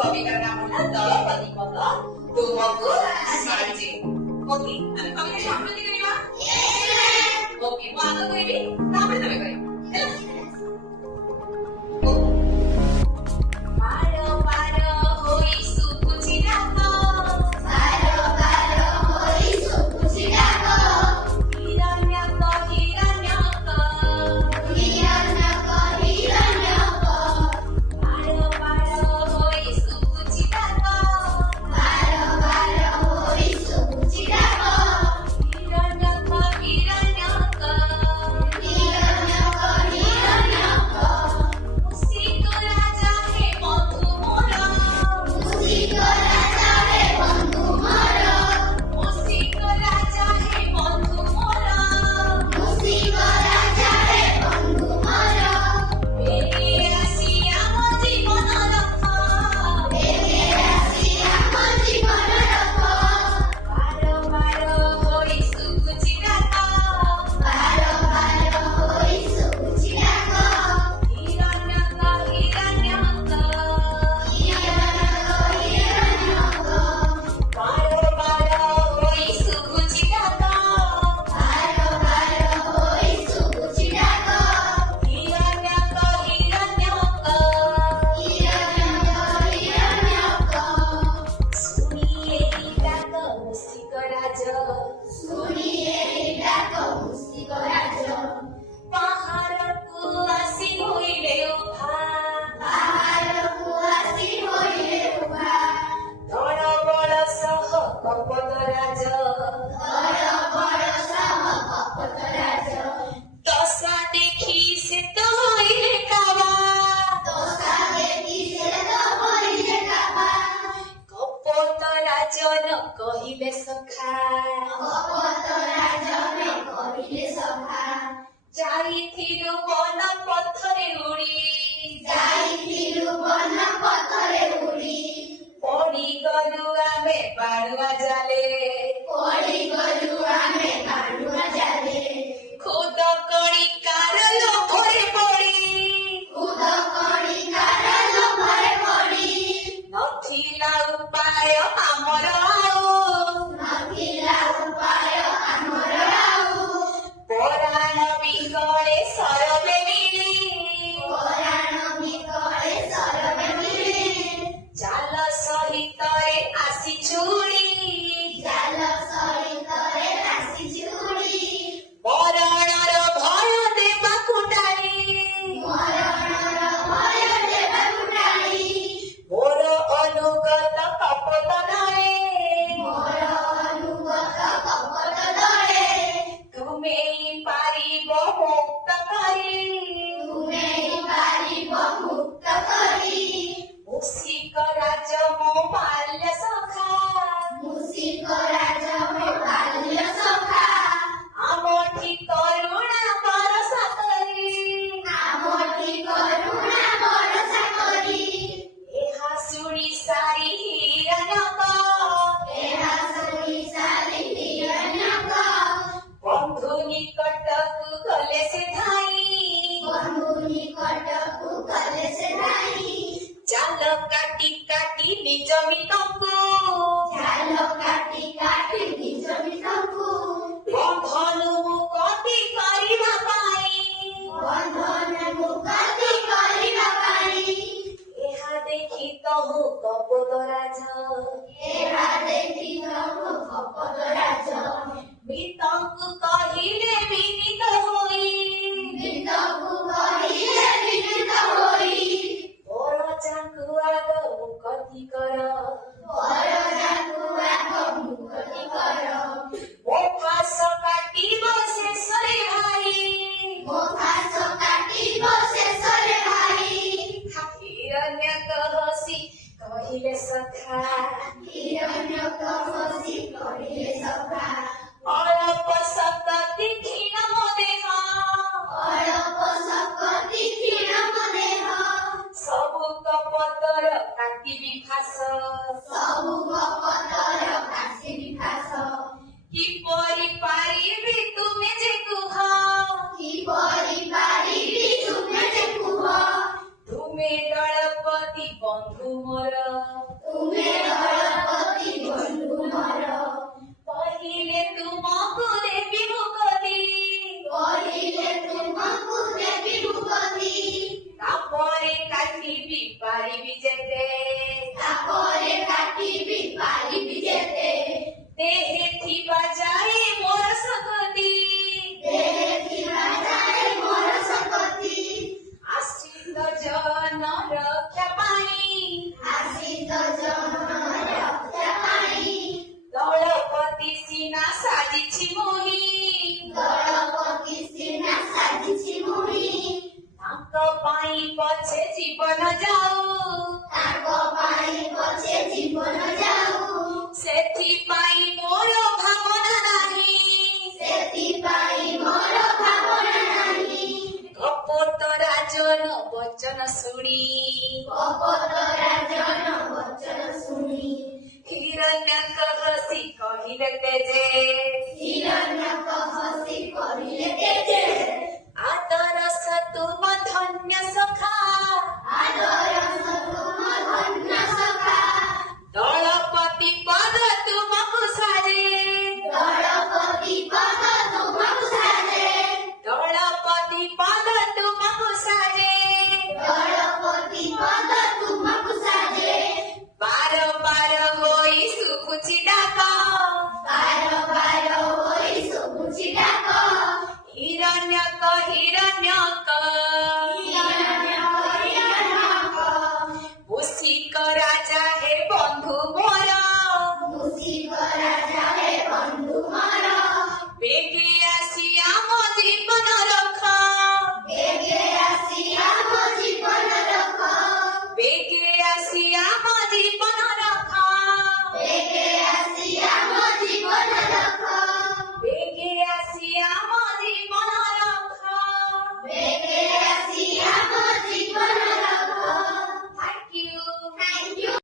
कवितार नाम होला दलपति पद तुमको साजे। ओके ଆମେ କବିତାଟି ଆବୃତ୍ତି କରିବା। ओके ମୁଁ ଆଗ କହିବି ତାପରେ ତମେ କହିବ ହେଲା। ପାର ପାର ହୋଇ ଶୁଭୁଛି ଡାକ, ପାର ପାର ହୋଇ ଶୁଭୁଛି ଡାକ, ହିରଣ୍ୟକ ହିରଣ୍ୟକ, ହିରଣ୍ୟକ ହିରଣ୍ୟକ, ପାର ପାର ହୋଇ ଶୁଭୁଛି ଡାକ, ପାର ପାର ହୋଇ ଶୁଭୁଛି ଡାକ, ହିରଣ୍ୟକ ହିରଣ୍ୟକ, ହିରଣ୍ୟକ ହିରଣ୍ୟକ, ମୁସିକ ରାଜା ହେ ବନ୍ଧୁ ମୋର, ମୁସିକ ରାଜା ହେ ବନ୍ଧୁ ମୋର, ମୁସିକ ରାଜା ହେ ବନ୍ଧୁ ମୋର, ମୁସିକ ରାଜା ହେ ବନ୍ଧୁ ମୋର, ଫେରି ଆସି ଆମ ଜୀବନ ରଖ, ଫେରି ଆସି ଆମ ଜୀବନ ରଖ, ପାର ପାର ହୋଇ ଶୁଭୁଛି ଡାକ, ପାର ପାର ହୋଇ ଶୁଭୁଛି ଡାକ, ହିରଣ୍ୟକ ହିରଣ୍ୟକ, ହିରଣ୍ୟକ ହିରଣ୍ୟକ, ପାର ପାର ହୋଇ ଶୁଭୁଛି ଡାକ, ପାର ପାର ହୋଇ ଶୁଭୁଛି ଡାକ, ହିରଣ୍ୟକ ହିରଣ୍ୟକ, ହିରଣ୍ୟକ ହିରଣ୍ୟକ, ଶୁଣି ଏହି ଡାକ ମୁସିକ ରାଜ, ଶୁଣି ଏହି ଡାକ ମୁସିକ ରାଜ, ପାହାଡ଼କୁ ଆସି ହୋଇଲେ ଉଭା, ପାହାଡ଼କୁ ଆସି ହୋଇଲେ ଉଭା, ଦଳବଳ ସହ କପଟ ରାଜ, ଦଳବଳ ସହ କପଟ ରାଜ, ଦଶା ଦେଖି ସେ ତ ହୋଇଲେ କାବା, ଦୋଷା ଦେଖି ସେ ତ ହୋଇଲେ କାବା, କପଟ ରାଜନ କହିଲେ ସଖା, କପଟ ରାଜନେ କହିଲେ ସଭା, ଯାଇଥିଲୁ ବନ ପଥରେ ଉଡ଼ି, ଯାଇଥିଲୁ ବନ ପଥରେ ଉଡ଼ି, ପଡ଼ିଗଲୁ ଆମେ ବାଡ଼ୁଆ ଜାଲେ, ପଡ଼ିଗଲୁ ଆମେ ବାଡ଼ୁଆ ଜାଲେ, ଖୁଦ କଣି କାର ଲୋଭରେ ପଡ଼ି, ଖୁଦ କଣିକାର ଲୋଭରେ ପଡ଼ି, ନଥିଲା ଉପାୟ ଆମର ଆଉ, ନଥିଲା ଉପାୟ ଆମର ଆଉ, ପରାଣ ବିକଳେ ସରବେ ମିଳି, ପରାଣ ବିକଳେ ସରବେ ମିଳି, ଜାଲ ସହିତରେ ଆସି ଛୁଡ଼ି, ଜାଲ ପାଇଁ ପଛେ ଜୀବନ ଯାଉ ତାଙ୍କ ପାଇଁ ପଛେ ଜୀବନ ଯାଉ ସେଥିପାଇଁ ମୋର ଭାବନା ନାହିଁ ସେଥିପାଇଁ ମୋର ଭାବନା ନାହିଁ କପଟ ରାଜନ ବଚନ ଶୁଣି କପଟ ରାଜନ ବଚନ ଶୁଣି ହିରଣ୍ୟକ ହସି କହିଲେ ତେଜେ